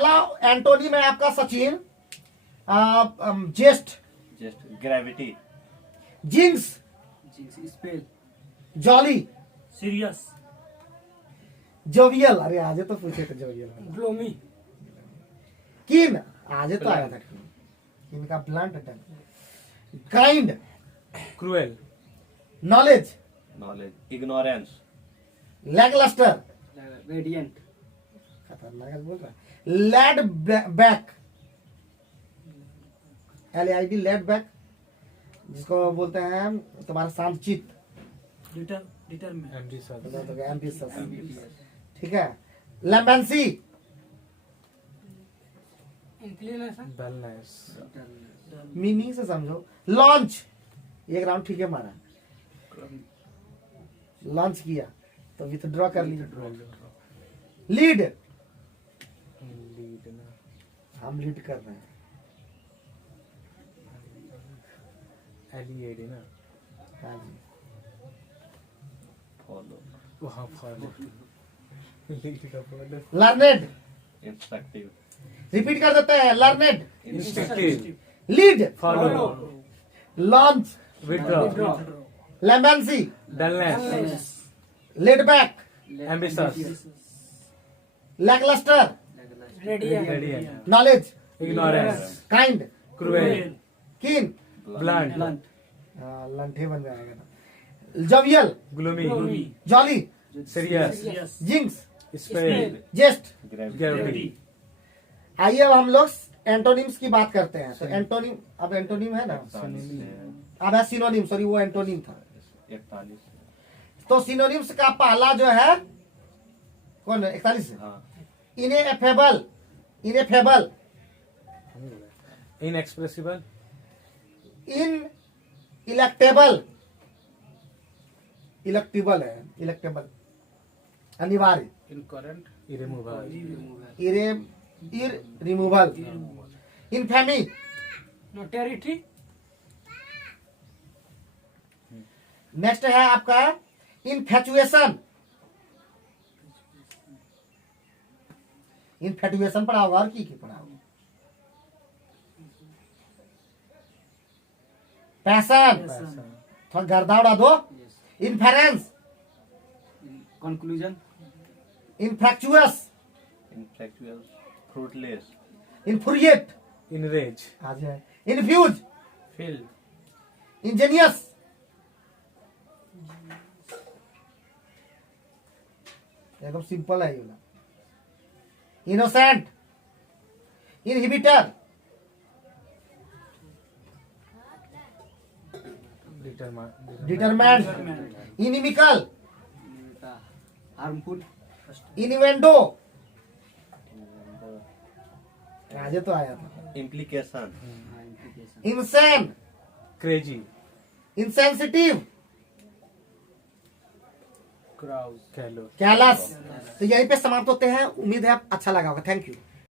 पहला एंटोनिम है आपका Sachin, jest, gravity, jinx, spell, jolly, serious, jovial, अरे आज तो पूछे थे जोवियल, ग्लोमी, कीन, आज तो आया था कीन का blunt, kind, cruel, knowledge, ignorance, lacklustre, radiant, खतरनाक बोल रहा है, laid back, LAID laid back, जिसको बोलते हैं तुम्हारा शांत चित्त, एम्बिशियस, ठीक है, लैम्बेंसी, मीनिंग से समझो, लॉन्च, एक राउंड ठीक है मारा, लॉन्च किया तो विथड्रॉ कर लिया, लीड, हम लीड कर रहे हैं, LEAD ना, हाँ जी, फॉलो, वहाँ फॉलो, लर्नेड, इंस्ट्रक्टिव, रिपीट कर देते हैं, learned, instructive, lead, follow, launch, withdraw, lambency, dullness, laid back, ambitious, lacklustre, radiant, knowledge, ignorance, kind, cruel, keen, blunt, लंठे बन जाएगा ना, jovial, gloomy, jolly, serious, jinx, spell, jest. Gravity, आइए अब हम लोग एंटोनिम्स की बात करते हैं। तो एंटोनिम, अब एंटोनिम है ना, अब है सिनोनिम, सॉरी वो एंटोनिम था। 41, तो सिनोनिम्स का पहला जो है कौन है, 41 इनएफेबल, इनएफेबल, इनएक्सप्रेसिबल, इन इलेक्टेबल, इलेक्टेबल है, इलेक्टेबल अनिवार्य, इनकरेंट, इरेमूवेबल, रिमूवल, इनफेमी, नोटेरिटी, नेक्स्ट है आपका इनफैचुएशन, इनफैचुएशन पढ़ा होगा और की पढ़ा होगा, पैशन, थोड़ा गर्दा उड़ा दो, inference, conclusion, infructuous, intellectual, fruitless, infuriate, enrage, आज है, इनफ्यूज, फिल, इंजीनियस, एकदम सिंपल है ये वाला, innocent, inhibitor, determent, inimical, harmful, innuendo, आज तो आया था, implication, insane, crazy, insensitive, crass, callow, callous. तो यहीं पे समाप्त होते हैं। उम्मीद है अच्छा लगा होगा। Thank you.